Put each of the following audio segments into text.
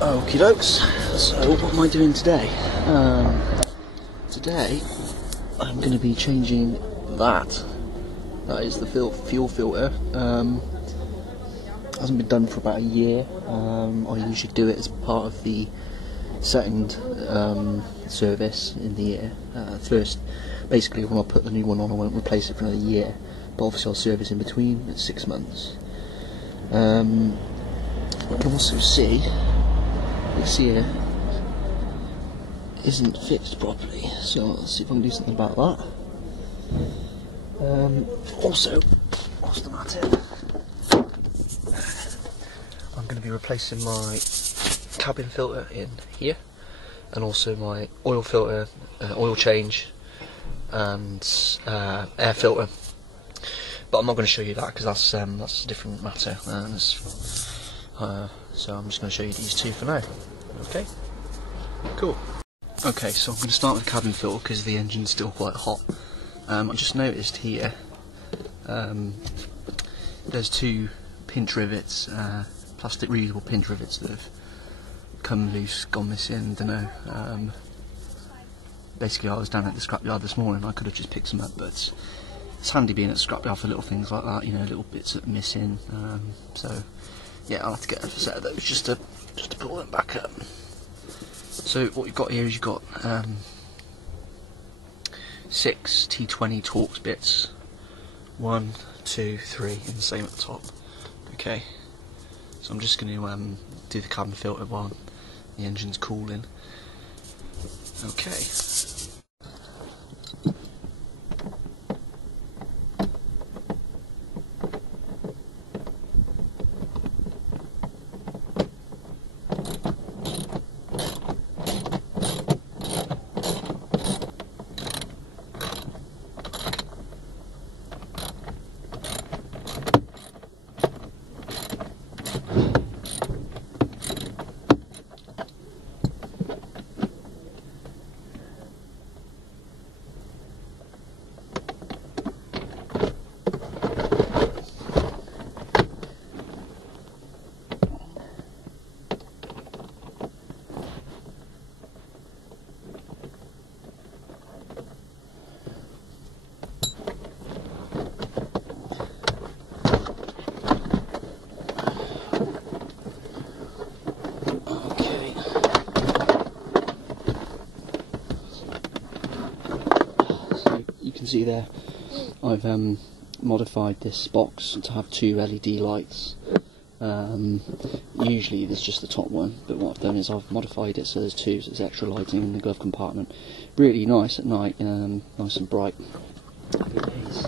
Okie dokes, so what am I doing today? Today I'm going to be changing that. That is the fuel filter. Hasn't been done for about a year. I usually do it as part of the second service in the year. First, basically when I put the new one on I won't replace it for another year, but obviously I'll service in between. It's 6 months. You can also see this here isn't fixed properly, so let's see if I can do something about that. Also, what's the matter? I'm going to be replacing my cabin filter in here, and also my oil filter, oil change, and air filter. But I'm not going to show you that because that's a different matter. So I'm just going to show you these two for now. Okay, cool. Okay, so I'm going to start with the cabin filter because the engine's still quite hot. I just noticed here there's two pinch rivets, plastic reusable pinch rivets that have come loose, gone missing, don't know. Basically I was down at the scrapyard this morning, I could have just picked some up, but it's handy being at the scrapyard for little things like that, you know, little bits that are missing. So yeah, I'll have to get a set of those just to pull them back up. So what you've got here is you've got 6 T20 Torx bits, 1, 2, 3, and the same at the top. Okay, so I'm just going to do the cabin filter while the engine's cooling. Okay. See there, I've modified this box to have 2 LED lights. Usually there's just the top one, but what I've done is I've modified it so there's 2, so there's extra lighting in the glove compartment. Really nice at night, nice and bright. Happy days.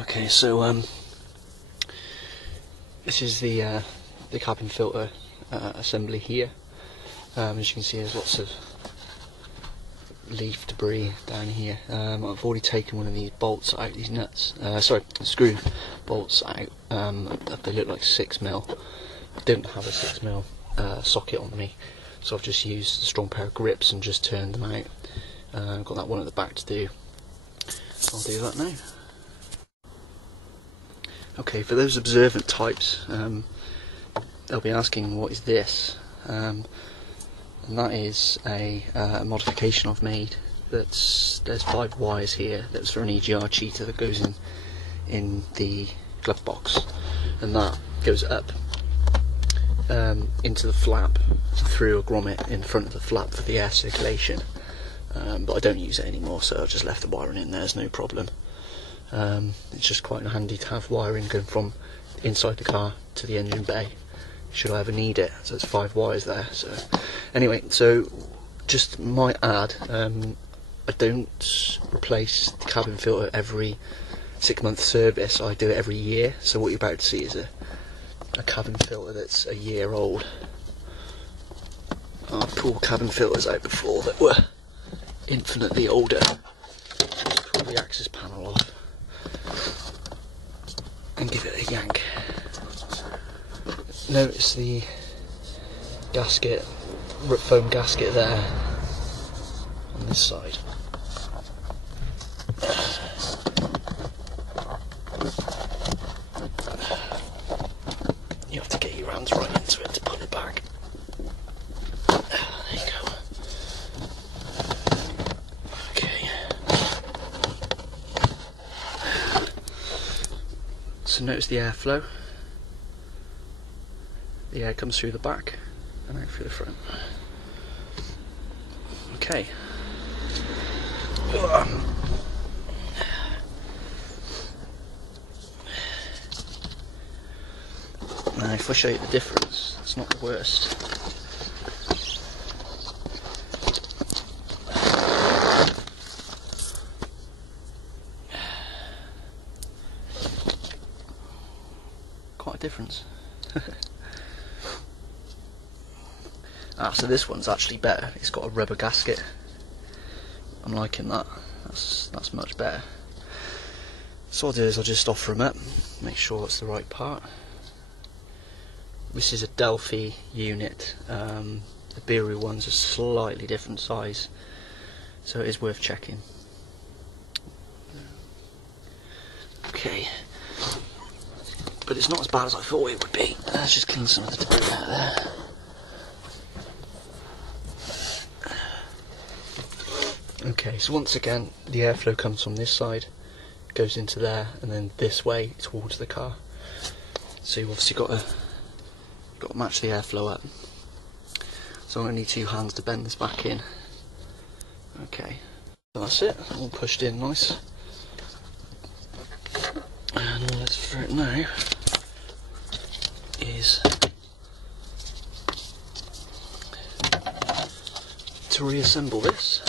Okay, so this is the cabin filter assembly here. As you can see, there's lots of leaf debris down here. I've already taken one of these bolts out, these nuts, screw bolts out. They look like 6mm. I didn't have a 6mm socket on me, so I've just used a strong pair of grips and just turned them out. I've got that one at the back to do. I'll do that now. Okay, for those observant types, they'll be asking, what is this? And that is a modification I've made. There's 5 wires here. That's for an EGR cheater that goes in the glove box, and that goes up into the flap through a grommet in front of the flap for the air circulation. But I don't use it anymore, so I've just left the wiring in there. There's no problem. It's just quite handy to have wiring going from inside the car to the engine bay should I ever need it. So there's 5 wires there. So anyway, so just my add, I don't replace the cabin filter every 6-month service. I do it every year. So what you're about to see is a cabin filter that's a year old. I've pulled cabin filters out before that were infinitely older. Just pull the access panel off and give it a yank. Notice the gasket, foam gasket there on this side. You have to get your hands right into it to pull it back. There you go. Okay. So notice the airflow. The air comes through the back and out through the front. Okay. Now if I show you the difference, it's not the worst. Quite a difference. So this one's actually better. It's got a rubber gasket. I'm liking that. That's much better. So what I'll do is I'll just offer them up, make sure it's the right part. This is a Delphi unit. The Beru one's a slightly different size, so it is worth checking. Okay, but it's not as bad as I thought it would be. Let's just clean some of the debris out there. Okay, so once again, the airflow comes from this side, goes into there, and then this way towards the car. So you've obviously got to match the airflow up. So I'm going to need 2 hands to bend this back in. Okay, so that's it, all pushed in nice. And all that's for it now is to reassemble this.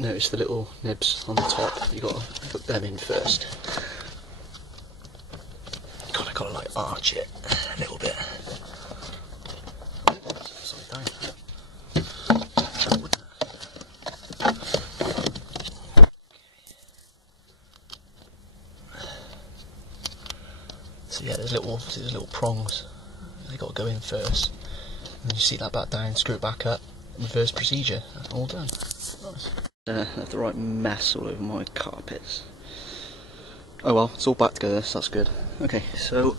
Notice the little nibs on the top, you've got to put them in first. God, I've got to like arch it a little bit. Sorry, so yeah, there's little prongs, they've got to go in first. And then you see that back down, screw it back up, reverse procedure, all done. Nice. Left the right mess all over my carpets. Oh well, it's all back together, so that's good. Okay, so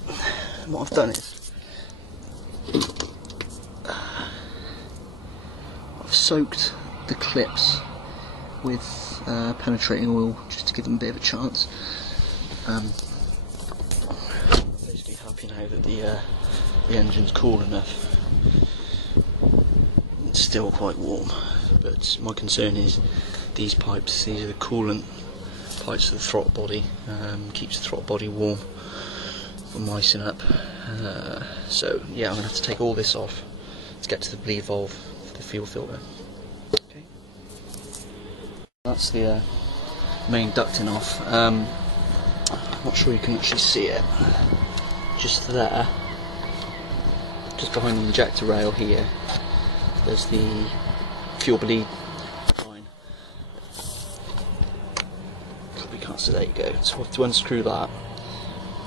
what I've done is I've soaked the clips with penetrating oil just to give them a bit of a chance. Basically happy now that the engine's cool enough. It's still quite warm, but my concern is these pipes. These are the coolant pipes for the throttle body. Keeps the throttle body warm from icing up. So yeah, I'm going to have to take all this off to get to the bleed valve for the fuel filter. Okay. That's the main ducting off. I'm not sure you can actually see it. Just there, just behind the injector rail here, there's the fuel bleed line. Probably can't see, there you go. So to unscrew that,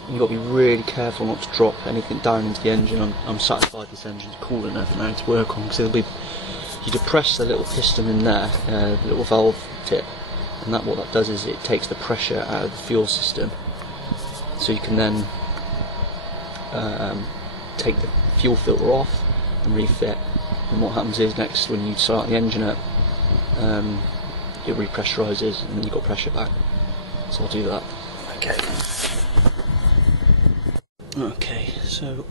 you've got to be really careful not to drop anything down into the engine. I'm satisfied this engine's cool enough now to work on, because it'll be, you depress the little piston in there, the little valve tip, and what that does is it takes the pressure out of the fuel system, so you can then take the fuel filter off and refit. And what happens is next, when you start the engine up, it repressurises and then you've got pressure back. So I'll do that. Okay. Okay, so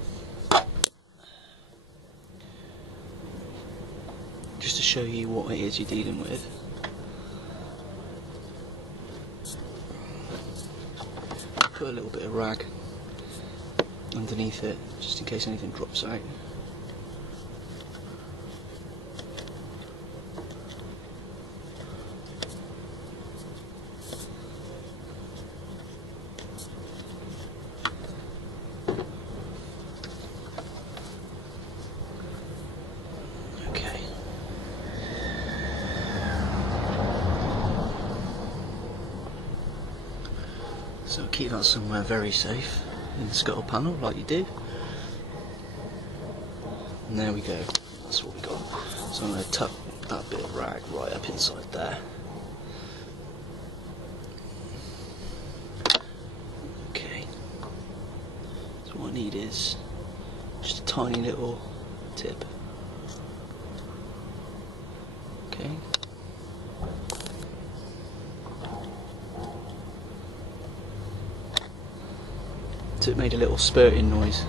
just to show you what it is you're dealing with. Put a little bit of rag underneath it, just in case anything drops out. Okay. So keep that somewhere very safe in the scuttle panel, like you do. And there we go, that's what we got. So I'm going to tuck that bit of rag right up inside there. Okay, so what I need is just a tiny little tip. Okay. So it made a little spurting noise.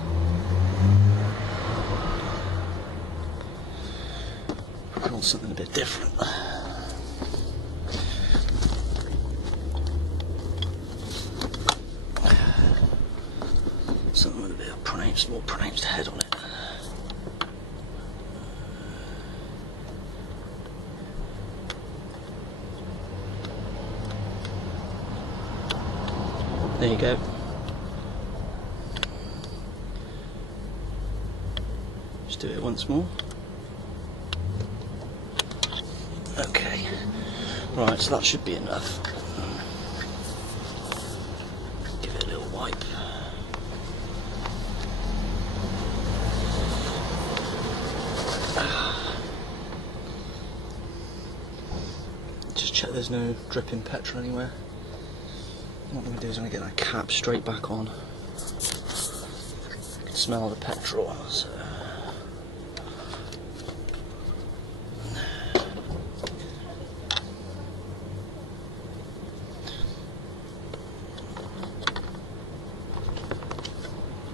I want something a bit different. Something with a bit of more pronounced head on it. There you go. Just do it once more. Okay. Right, so that should be enough. Give it a little wipe. Just check there's no dripping petrol anywhere. What I'm going to do is I'm going to get that cap straight back on. I can smell the petrol. So.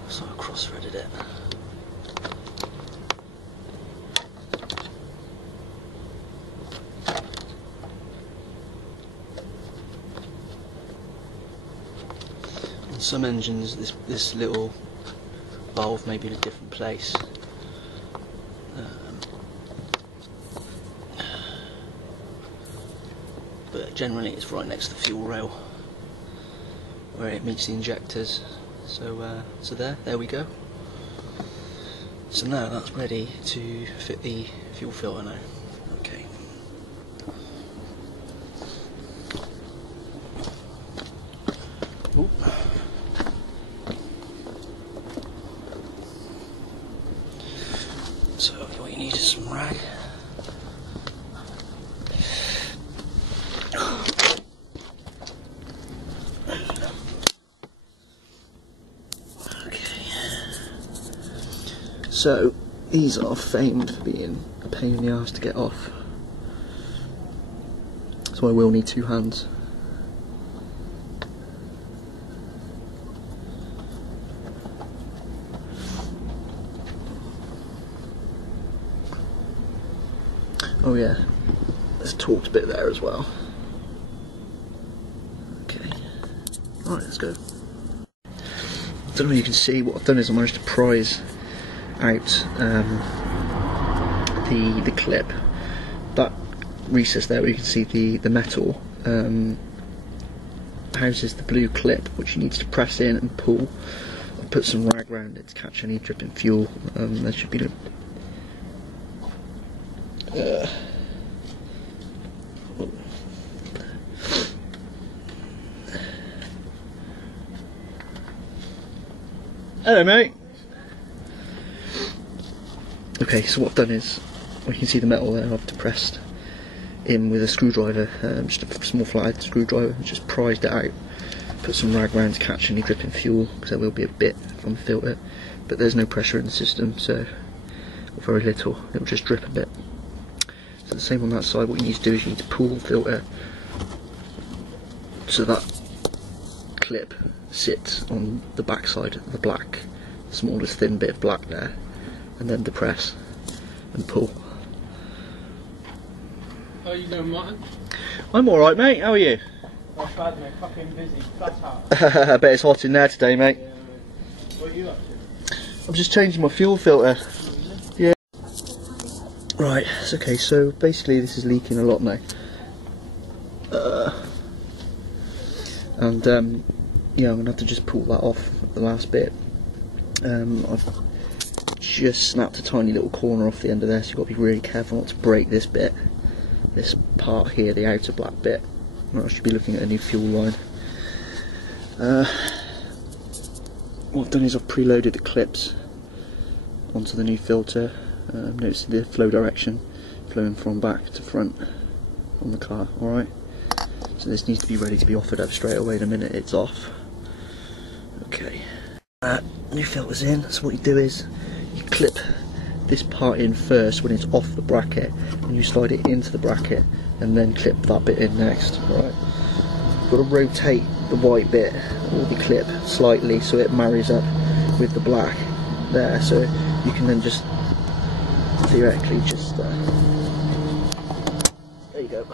So I cross-threaded it. On some engines, this little valve may be in a different place. But generally it's right next to the fuel rail where it meets the injectors. So there we go. So now that's ready to fit the fuel filter now. Okay. Ooh. So what you need is some rag. So these are famed for being a pain in the arse to get off, so I will need two hands. Oh yeah, there's a torqued bit there as well. Okay, right, let's go. I don't know if you can see, what I've done is I managed to prise out the clip. That recess there where you can see the metal houses the blue clip, which you need to press in and pull. I'll put some rag around it to catch any dripping fuel. There should be Hello mate. Okay, so what I've done is, you can see the metal there, I've depressed in with a screwdriver, just a small flathead screwdriver, just prised it out, put some rag around to catch any dripping fuel, because there will be a bit from the filter, but there's no pressure in the system, so, or very little, it will just drip a bit. So the same on that side. What you need to do is you need to pull the filter so that clip sits on the back side of the black, the smallest thin bit of black there, and then depress and pull. How are you doing, Martin? I'm alright mate, how are you? Not bad mate, fucking busy, flat out. I bet it's hot in there today mate. Yeah, what are you up to? I'm just changing my fuel filter. Yeah. Right, it's okay, so basically this is leaking a lot now. Yeah, I'm going to have to just pull that off the last bit. I've just snapped a tiny little corner off the end of there, so you've got to be really careful not to break this bit, this part here, the outer black bit. I should be looking at a new fuel line. What I've done is I've preloaded the clips onto the new filter. Notice the flow direction flowing from back to front on the car. Alright, so this needs to be ready to be offered up straight away the minute it's off. Okay, new filter's in, so what you do is you clip this part in first when it's off the bracket, and you slide it into the bracket and then clip that bit in next. Alright, you've got to rotate the white bit or the clip slightly so it marries up with the black there, so you can then just theoretically just there you go.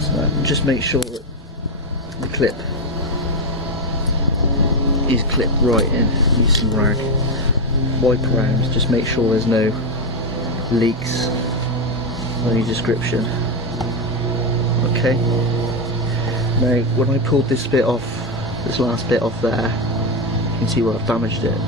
So just make sure that the clip is clipped right in. Use some rag, wipe around, just make sure there's no leaks of any description. Okay, now when I pulled this bit off, this last bit off there, you can see where I've damaged it.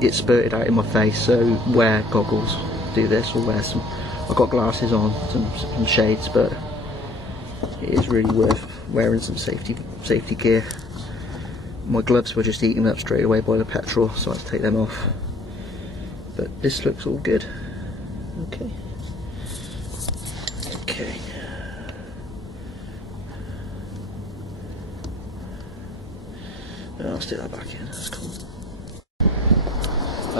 It spurted out in my face, so wear goggles to do this, or wear some, I've got glasses on, some shades, but it is really worth wearing some safety gear. My gloves were just eaten up straight away by the petrol, so I had to take them off, but this looks all good. Okay. Okay. I'll stick that back in, that's cool.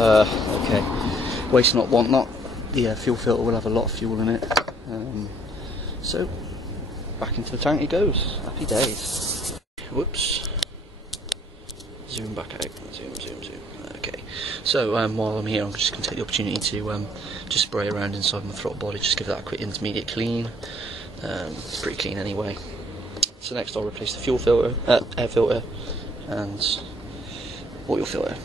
Okay, waste not, want not. The fuel filter will have a lot of fuel in it. So, back into the tank it goes. Happy days. Whoops. Zoom back out. Zoom. Okay. So, while I'm here, I'm just going to take the opportunity to just spray around inside my throttle body, just give that a quick intermediate clean. It's pretty clean anyway. So next I'll replace the fuel filter, air filter, and oil filter.